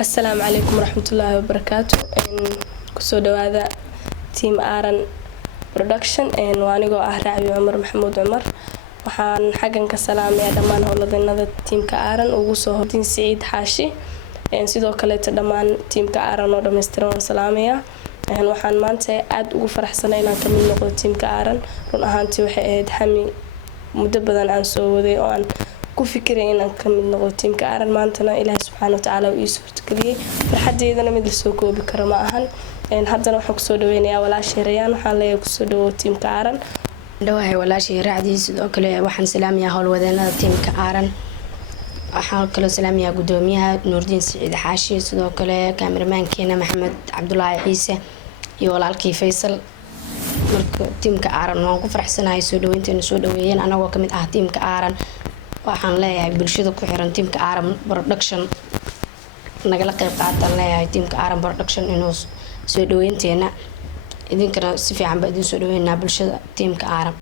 السلام عليكم ورحمة الله وبركاته. كسو دوادا تيم آرن برودكشن وانيقو راعي عمر محمود عمر. waxaan xagan ka salaamayaa dhammaan howlwadeenada tiimka Aaran ugu soo hortiin Saciid Xaashi sidoo kale dhammaan tiimka Aaran oo dhameystiran waan salaamayaa waxaan maanta aad ugu faraxsanahay inaan ka mid noqdo tiimka Aaran run ahaantii waxay ahayd xami muddo badan aan soo waday oo aan ku fikiray inaan ka mid noqdo tiimka Aaran maantana Ilaahay subxaanahu wa ta'aala uu ii suurtageliyay farxadeydana mid la soo koobi karo ma ahan haddana waxaan ku soo dhaweynayaa walaashay Rayaan waxaan leeyahay ku soo dhawo tiimka Aaran dhawahay walaashay raacdiis sidoo kale waxaan salaamayaa howlwadeenada tiimka Aaran waxaan kale salaamayaa gudoomiyaha Nuurdiin Saciid Xaashi sidoo kale kaameramankeena Maxamed Cabdullaahi Ciise iyo walaalkii Faysal marka tiimka Aaran waan ku faraxsanahay soo dhaweynteena soo dhaweeyeen anagoo kamid ah tiimka Aaran waxaan leeyahay bulshada ku xiran tiimka Aaran production nagala qayb qaadan leeyahay tiimka Aaran production inuu soo dhaweynteena idinkana si fiican baa idin soo dhaweynaa bulshada tiimka Aaran